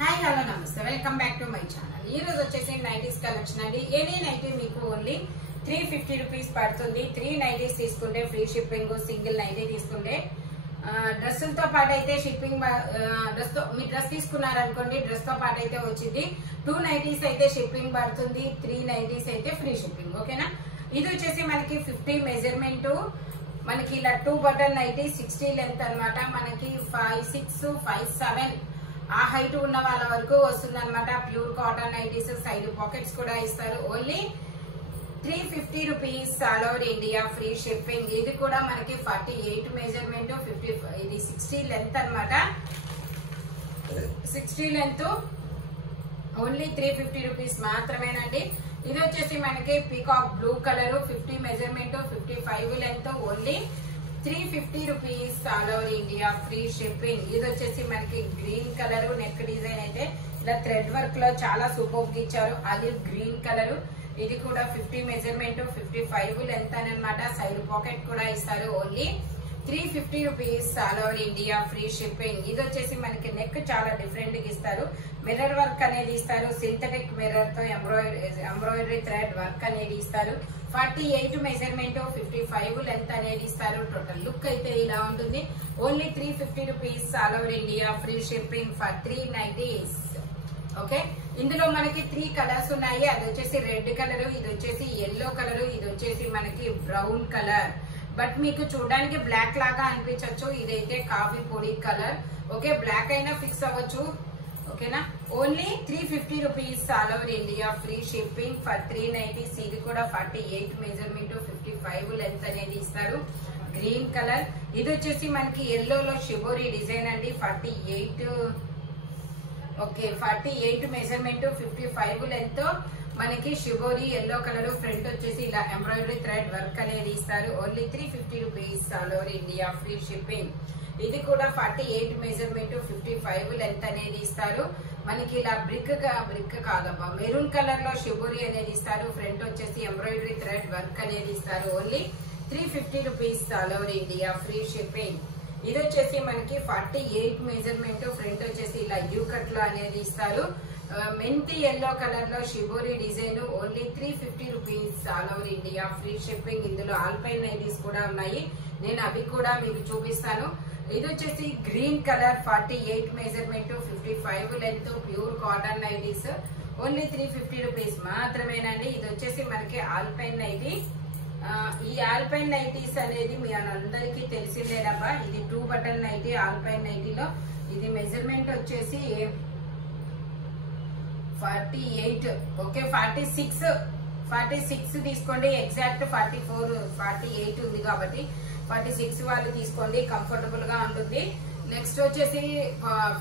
Hi hello నమస్తే welcome back to my channel. ఈ రోజు వచ్చేసి నైటీస్ కలెక్షన్ అండి. ఎనీ నైటీ మీకు ఓన్లీ 350 రూపీస్ పడుతుంది. 3 నైటీస్ తీసుకుంటే ఫ్రీ షిప్పింగ్, సింగిల్ నైటీ తీసుకుంటే డ్రెస్సులతో పాటు అయితే షిప్పింగ్ మీ డ్రెస్ తీసుకున్నారనుకోండి డ్రెస్ తో పాటు అయితే వచ్చింది. 2 నైటీస్ అయితే షిప్పింగ్ పడుతుంది, 3 నైటీస్ అయితే ఫ్రీ షిప్పింగ్. ఓకేనా? ఇది వచ్చేసి మనకి 50 మెజర్మెంట్, మనకి ఇలా 2 బటన్ నైటీ 60 లెంత్ అనమాట. మనకి 5'6", 5'7" ఆ హైట్ ఉన్న వాళ్ళ వరకు వస్తుంది అనమాట. Pure cotton nighties, side pockets కూడా ఇస్తారు. Only 350 rupees all over India free shipping. ఇది కూడా మనకి 48 మెజర్మెంట్, 50 ఇది 60 లెంత్ అనమాట. 60 లెంత్ ఓన్లీ 350 రూపీస్ మాత్రమేనండి. ఇది వచ్చేసి మనకి peacock blue colour, 50 measurement, 55 length, only 350 rupees all over India free shipping. ఇది వచ్చేసి మనకి గ్రీన్ కలర్, నెక్ డిజైన్ అయితే ఇలా థ్రెడ్ వర్క్ లో చాలా సూపర్ గా ఇచ్చారు. అది గ్రీన్ కలర్. ఇది కూడా 50 మెజర్మెంట్, 55 లెంత్ అని అనమాట. సైడ్ పాకెట్ కూడా ఇస్తారు. Only 350 rupees all over India free shipping. ఇది వచ్చేసి మనకి నెక్ చాలా డిఫరెంట్ గా ఇస్తారు. మిర్రర్ వర్క్ అనేది ఇస్తారు. సింథటిక్ మిర్రర్ తో ఎంబ్రాయిడరీ థ్రెడ్ వర్క్ అనేది ఇస్తారు. 48 మెజర్మెంట్, 55 లెంత్ అనేది ఇస్తారు. టోటల్ లుక్ అయితే ఇలా ఉంటుంది. Only 350 rupees all over India free shipping for 3 nighties. Okay, ఇందులో మనకి 3 కలర్స్ ఉన్నాయి. అది వచ్చేసి రెడ్ కలర్, ఇది వచ్చేసి ఎల్లో కలర్, ఇది వచ్చేసి మనకి బ్రౌన్ కలర్. బట్ మీకు చూడడానికి బ్లాక్ లాగా అనిపించవచ్చు. ఇదైతే కాఫీ పొడి కలర్. ఓకే, బ్లాక్ అయినా ఫిక్స్ అవ్వచ్చు. ఓకేనా? Only 350 rupees all over India free shipping for 3 nighties. ఇది కూడా 48 మెజర్మెంట్, 55 లెంత్ అనేది ఇస్తారు. Green colour. ఇది వచ్చేసి మనకి ఎల్లో లో షిబోరి డిజైన్ అండి. 48 మెజర్మెంట్, 55 లెంత్, మనకి షిబోరి ఎల్లో కలర్. ఫ్రంట్ వచ్చేసి ఇలా ఎంబ్రాయిడరీ థ్రెడ్ వర్క్ అనేది ఇస్తారు. Only 350 rupees all over India free shipping. ఇది కూడా 48 మెజర్మెంట్, 55 లెంత్ అనేది ఇస్తారు. మనకి ఇలా బ్రిక్ కాదబ్బా, మెరూన్ కలర్ లో షిబోరి అనేది ఇస్తారు. ఫ్రంట్ వచ్చేసి ఎంబ్రాయిడరీ థ్రెడ్ వర్క్ అనేది ఇస్తారు. Only 350 rupees all over India free shipping. ఇది వచ్చేసి మనకి 48 మెజర్మెంట్, ఫ్రంట్ వచ్చేసి ఇలా యూ కట్ లో అనేది ఇస్తారు. మెంతి ఎల్లో కలర్ లో shibori design. Only 350 rupees all over India free shipping. ఇందులో ఆల్పైన్ నైటీస్ కూడా ఉన్నాయి. నేను అవి కూడా మీకు చూపిస్తాను. ఇది వచ్చేసి green colour, 48 measurement, 55 length, pure cotton nighties. Only 350 rupees మాత్రమేనండి. ఇది వచ్చేసి మనకి ఆల్పైన్ నైటీ. ఈ ఆల్పైన్ నైటీస్ అనేది మీ అందరికీ తెలిసిందేనబ్బా. ఇది 2 బటన్ నైటీ. ఆల్పైన్ నైటీలో ఇది మెజర్మెంట్ వచ్చేసి 48. ఓకే, 46 తీసుకోండి. ఎగ్జాక్ట్ 48 ఉంది కాబట్టి 46 వాళ్ళు తీసుకోండి, కంఫర్టబుల్ గా ఉంటుంది. నెక్స్ట్ వచ్చేసి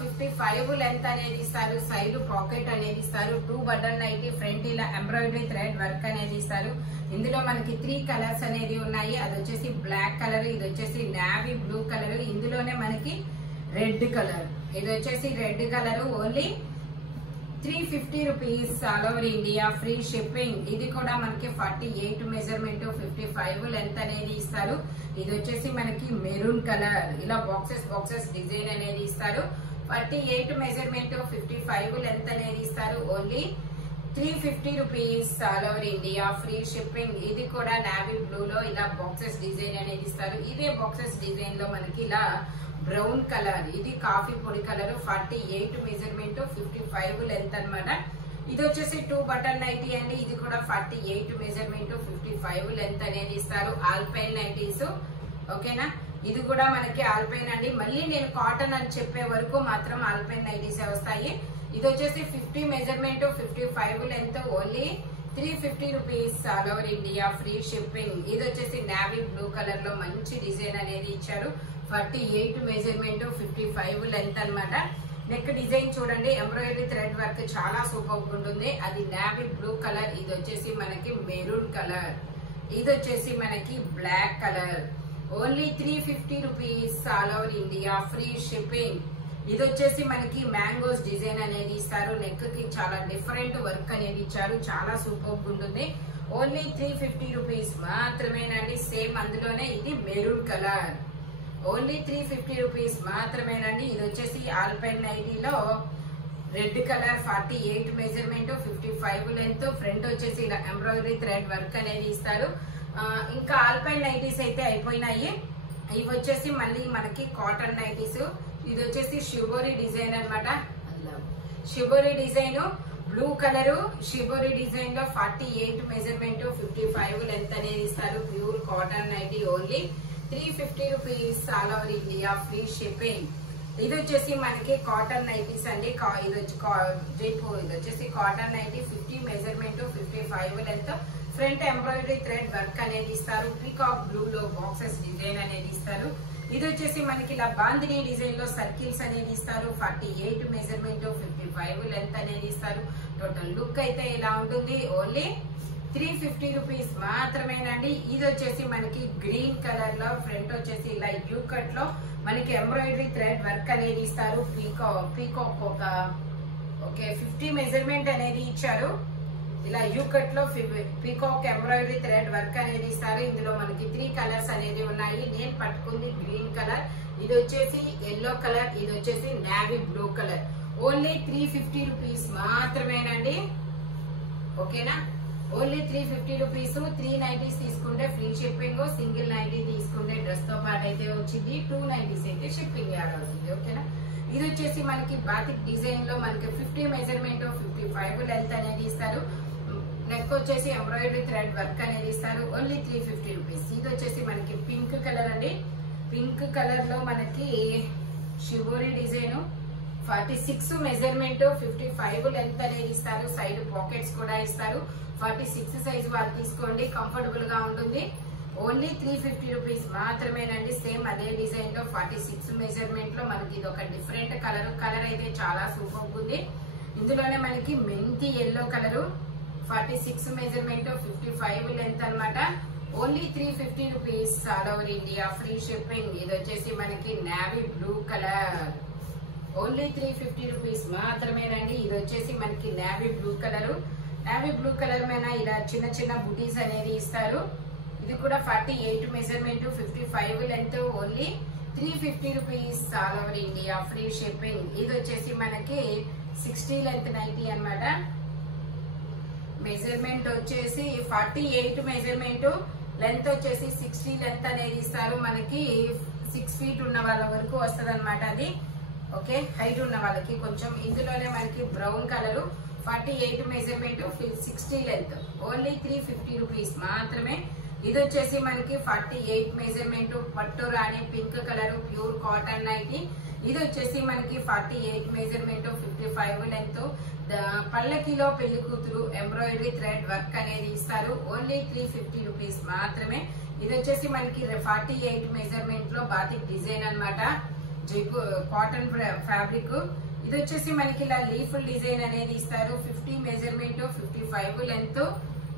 55 లెంత్ అనేది ఇస్తారు. సైడ్ పాకెట్ అనేది ఇస్తారు. 2 బటన్ నైటీ. ఫ్రంట్ ఇలా ఎంబ్రాయిడరీ థ్రెడ్ వర్క్ అనేది ఇస్తారు. ఇందులో మనకి 3 కలర్స్ అనేది ఉన్నాయి. అది వచ్చేసి బ్లాక్ కలర్, ఇది వచ్చేసి నావీ బ్లూ కలర్, ఇందులోనే మనకి రెడ్ కలర్. ఇది వచ్చేసి red colour. Only 350 rupees all over India free shipping. ఇది కూడా మనకి 48 మెజర్మెంట్, 55 లెంత్ అనేది ఇస్తారు. ఇది వచ్చేసి మనకి మెరూన్ కలర్. ఇలా బాక్సెస్ డిజైన్ అనేది ఇస్తారు. 48 మెజర్మెంట్, 55 లెంత్ అనేది ఇస్తారు. Only 350 rupees all over India free shipping. ఇది కూడా నావీ బ్లూ లో ఇలా బాక్సెస్ డిజైన్ అనేది ఇస్తారు. ఇదే బాక్సెస్ డిజైన్ లో మనకి ఇలా బ్రౌన్ కలర్, ఇది కాఫీ పొడి కలర్. 48 మెజర్మెంట్, 55 లెంత్ అనమాట. ఇది వచ్చేసి 2 బటన్ నైటీ అండి. ఇది కూడా 48 మెజర్మెంట్, 55 లెంత్ అనేది ఇస్తారు. Alpine nighties. ఓకేనా? ఇది కూడా మనకి ఆల్పైన్ అండి. మళ్ళీ నేను కాటన్ అని చెప్పే వరకు మాత్రం ఆల్పైన్ నైటీసే వస్తాయి. ఇది వచ్చేసి 50 measurement, 55 length. Only 350 rupees all over India free shipping. ఇది వచ్చేసి నావీ బ్లూ కలర్ లో మంచి డిజైన్ అనేది ఇచ్చారు. 48 మెజర్మెంట్, 55 లెంత్ అనమాట. నెక్ డిజైన్ చూడండి, ఎంబ్రాయిడరీ థ్రెడ్ వర్క్ చాలా సూపర్ ఉంటుంది. అది నావీ బ్లూ కలర్. ఇది వచ్చేసి మనకి మెరూన్ కలర్. ఇది వచ్చేసి మనకి black colour. Only 350 rupees all over India free shipping. ఇది వచ్చేసి మనకి మ్యాంగోస్ డిజైన్ అనేది ఇస్తారు. నెక్ కి చాలా డిఫరెంట్ వర్క్ అనేది ఇచ్చారు. చాలా సూపర్ ఉంటుంది. ఓన్లీ 350 రూపీస్ మాత్రమేనండి. సేమ్ అందులోనే ఇది మెరూన్ కలర్. ఓన్లీ 350 రూపీస్ మాత్రమేనండి. ఇది వచ్చేసి ఆల్పైన్ నైటీలో red colour 48 measurement 55 length. Front వచ్చేసి ఇలా ఎంబ్రాయిడరీ థ్రెడ్ వర్క్ అనేది ఇస్తారు. ఇంకా ఆల్పైన్ నైటీస్ అయితే అయిపోయినాయి. ఇవి వచ్చేసి మళ్ళీ మనకి కాటన్ నైటీస్. ఇది వచ్చేసి షిబోరి డిజైన్ అన్నమాట. Shibori design blue colour shibori design లో 48 మెజర్మెంట్ 55 లెంత్ అనేది ఇస్తారు. Pure cotton nighty. Only 350 rupees all over India, free shipping. ఇది వచ్చేసి మనకి కాటన్ నైటీస్ అండి. ఇది వచ్చేసి cotton nightie 50 measurement 55 length. Front embroidery thread work అనేది ఇస్తారు. పీకాక్ బ్లూ లో బాక్సెస్ డిజైన్ అనేది ఇస్తారు. ఇది వచ్చేసి మనకి ఇలా బాందిని డిజైన్ లో సర్కిల్స్ అనేది ఇస్తారు. 48 మెజర్మెంట్ 55 లెంత్ అనేది ఇస్తారు. టోటల్ లుక్ అయితే ఇలా ఉంటుంది. ఓన్లీ 350 రూపీస్ మాత్రమేనండి. ఇది వచ్చేసి మనకి గ్రీన్ కలర్ లో ఫ్రంట్ వచ్చేసి ఇలా యూ కట్ లో మనకి ఎంబ్రాయిడరీ థ్రెడ్ వర్క్ అనేది ఇస్తారు. పీకాక్ ఒక 50 మెజర్మెంట్ అనేది ఇచ్చారు. ఇలా యూ కట్ లో పీకాక్ ఎంబ్రాయిడరీ థ్రెడ్ వర్క్ అనేది ఇస్తారు. ఇందులో మనకి 3 కలర్స్ అనేది ఉన్నాయి. నేను పట్టుకుంది గ్రీన్ కలర్, ఇది వచ్చేసి ఎల్లో కలర్, ఇది వచ్చేసి navy blue colour. Only 350 rupees మాత్రమేనండి. ఓకేనా? Only 350 rupees. 3 నైటీస్ తీసుకుంటే ఫ్రీ షిప్పింగ్. సింగిల్ నైటీ తీసుకుంటే డ్రెస్ తో పాటు అయితే వచ్చింది. 2 నైటీస్ అయితే షిప్పింగ్ యాడ్ అవుతుంది. ఓకేనా? ఇది వచ్చేసి మనకి బాతిక్ డిజైన్ లో మనకి 50 మెజర్మెంట్ 55 లెంత్ అనేది ఇస్తారు. నెక్ వచ్చేసి ఎంబ్రాయిడరీ థ్రెడ్ వర్క్ అనేది ఇస్తారు. Only 350 rupees. ఇది వచ్చేసి మనకి పింక్ కలర్ అండి. పింక్ కలర్ లో మనకి షిబోరి డిజైన్ 46 మెజర్మెంట్ 55 లెంత్ అనేది ఇస్తారు. సైడ్ పాకెట్స్ కూడా ఇస్తారు. 46 సైజ్ వాళ్ళు తీసుకోండి, కంఫర్టబుల్ గా ఉంటుంది. ఓన్లీ 350 రూపీస్ మాత్రమేనండి. సేమ్ అదే డిజైన్ లో 46 మెజర్మెంట్ లో మనకి ఇది ఒక డిఫరెంట్ కలర్ అయితే చాలా సూపర్ ఉంది. ఇందులోనే మనకి మెంతి ఎల్లో కలర్ 46 మెజర్మెంట్ 55 లెంత్ అన్నమాట. Only 350 rupees all over India, free shipping. ఇది వచ్చేసి మనకి navy blue colour. Only 350 rupees మాత్రమేనండి. ఇది వచ్చేసి మనకి navy blue colour. Navy blue colour మీద ఇలా చిన్న చిన్న బుటీస్ అనేది ఇస్తారు. ఇది కూడా 48 measurement 55 length. Only 350 rupees all over India, free shipping. ఇది వచ్చేసి మనకి 60 లెంత్ నైటీ అన్నమాట. మెజర్మెంట్ వచ్చేసి 48 మెజర్మెంట్, లెంత్ వచ్చేసి 60 లెంత్ అనేది ఇస్తారు. మనకి 6 ఫీట్ ఉన్న వాళ్ళ వరకు వస్తుంది అనమాట అది. ఓకే, హైట్ ఉన్న వాళ్ళకి కొంచెం. ఇందులోనే మనకి brown colour 48 measurement 60 length. Only 350 rupees మాత్రమే. ఇది వచ్చేసి మనకి 48 మెజర్మెంట్ పట్టు రాణి pink colour pure cotton nighty. ఇది వచ్చేసి మనకి 48 మెజర్మెంట్ 55 లెంత్. పల్లకిలో పెళ్లి కూతురు ఎంబ్రాయిడరీ థ్రెడ్ వర్క్ అనేది ఇస్తారు. ఓన్లీ 350 రూపీస్ మాత్రమే. ఇది వచ్చేసి మనకి 48 మెజర్మెంట్ లో బాతిక్ డిజైన్ అన్నమాట. Cotton fabric. ఇది వచ్చేసి మనకి ఇలా లీఫ్ డిజైన్ అనేది ఇస్తారు. 50 మెజర్మెంట్ 55 లెంత్.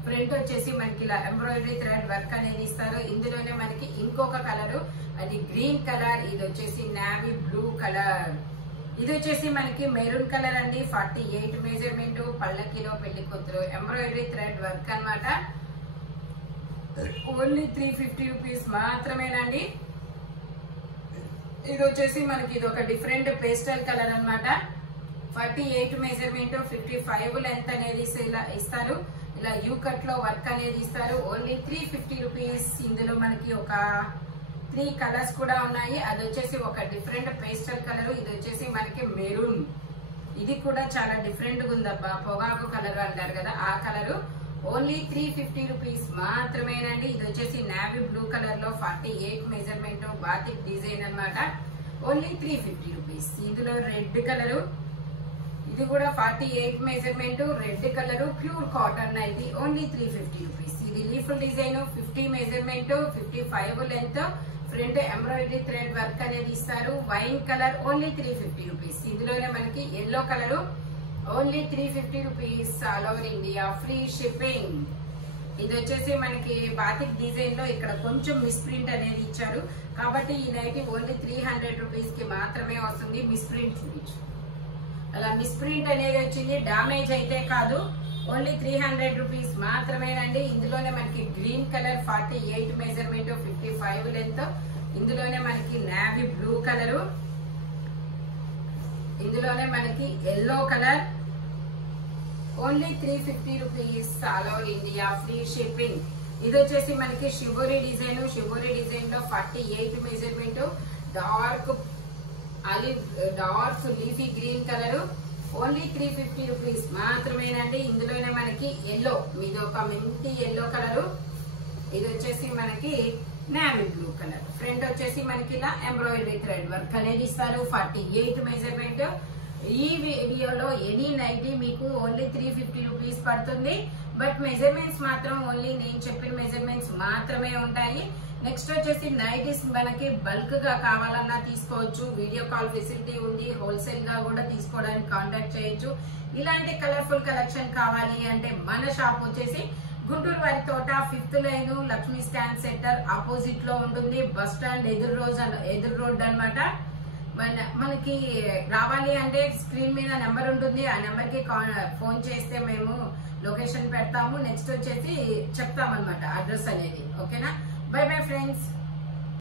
ఫ్రంట్ వచ్చేసి మనకి ఇలా ఎంబ్రాయిడరీ థ్రెడ్ వర్క్ అనేది ఇస్తారు. ఇందులోనే మనకి ఇంకొక కలర్, అది గ్రీన్ కలర్. ఇది వచ్చేసి నేవీ బ్లూ కలర్. ఇది వచ్చేసి మనకి మెరూన్ కలర్ అండి. 48 మెజర్మెంట్ పల్లకిలో పెళ్లి కూతురు ఎంబ్రాయిడరీ థ్రెడ్ వర్క్ అన్నమాట. ఓన్లీ 350 రూపీస్ మాత్రమేనండి. ఇది వచ్చేసి మనకి ఇది ఒక డిఫరెంట్ పేస్టల్ కలర్ అన్నమాట. 48 మెజర్మెంట్ 55 లెంత్ అనేది ఇలా ఇస్తారు. ఇలా యూ కట్ లో వర్క్ అనేది ఇస్తారు. Only 350 rupees. ఇందులో మనకి ఒక 3 కలర్స్ కూడా ఉన్నాయి. అది వచ్చేసి ఒక డిఫరెంట్ పేస్టల్ కలర్. ఇది వచ్చేసి మనకి మెరూన్. ఇది కూడా చాలా డిఫరెంట్ గా ఉందబ్బా, పొగాకు కలర్ అంటారు కదా, ఆ కలర్. ఓన్లీ 350 రూపీస్ మాత్రమేనండి. ఇది వచ్చేసి నేవీ బ్లూ కలర్ లో 48 మెజర్మెంట్ బాతిక్ డిజైన్ అన్నమాట. Only 350 rupees. ఇందులో రెడ్ కలర్, ఇది కూడా 48 measurement red colour pure cotton nighty. Only 350 rupees. ఇది leaf design 50 measurement 55 length. Front embroidery thread work అనేది ఇస్తారు. Wine colour. Only 350 rupees. ఇందులోనే మనకి yellow colour. Only 350 rupees all over India, free shipping. ఇది వచ్చేసి మనకి బాతిక్ డిజైన్ లో ఇక్కడ కొంచెం మిస్ ప్రింట్ అనేది ఇచ్చారు కాబట్టి ఈ నైటీ ఓన్లీ 300 రూపీస్ కి మాత్రమే వస్తుంది. మిస్ ప్రింట్ చూపించు. అలా మిస్ ప్రింట్ అనేది వచ్చింది, డామేజ్ అయితే కాదు. ఓన్లీ 300 రూపీస్ మాత్రమేనండి. ఇందులోనే మనకి గ్రీన్ కలర్ 48 మెజర్మెంట్ 55 లెంత్. ఇందులోనే మనకి నేవీ బ్లూ కలర్. ఇందులోనే మనకి yellow colour only 350 rupees, all over India free shipping. ఇది వచ్చేసి మనకి షిబోరి డిజైన్. షిబోరి డిజైన్ లో 48 measurement, dark leafy green colour, only 350 rupees మాత్రమేనండి. ఇందులోనే మనకి ఎల్లో, ఇది ఒక మెంతి ఎల్లో కలర్, ఇది వచ్చేసి మనకి నేవీ బ్లూ కలర్. ఫ్రంట్ వచ్చేసి మనకి ఇలా ఎంబ్రాయిడరీ థ్రెడ్ వర్క్ అనేది ఇస్తారు. 48 మెజర్మెంట్. ఈ వీడియోలో ఎనీ నైటీ మీకు ఓన్లీ 350 రూపీస్ పడుతుంది. బట్ మెజర్మెంట్స్ మాత్రం ఓన్లీ నేను చెప్పిన మెజర్మెంట్స్ మాత్రమే ఉంటాయి. నెక్స్ట్ వచ్చేసి నైటీస్ మనకి బల్క్ గా కావాలన్నా తీసుకోవచ్చు. వీడియో కాల్ ఫెసిలిటీ ఉంది. హోల్సేల్ గా కూడా తీసుకోవడానికి కాంటాక్ట్ చేయొచ్చు. ఇలాంటి కలర్ఫుల్ కలెక్షన్ కావాలి అంటే మన షాప్ వచ్చేసి గుంటూరు వారి తోట 5th line Lakshmi stand centre opposite లో ఉంటుంది. బస్ స్టాండ్ ఎదురు రోడ్ అన్నమాట. మనకి రావాలి అంటే స్క్రీన్ మీద నెంబర్ ఉంటుంది. ఆ నెంబర్ కి ఫోన్ చేస్తే మేము లొకేషన్ పెడతాము. నెక్స్ట్ వచ్చేసి చెప్తామన్నమాట అడ్రస్ అనేది. ఓకేనా? By bye friends.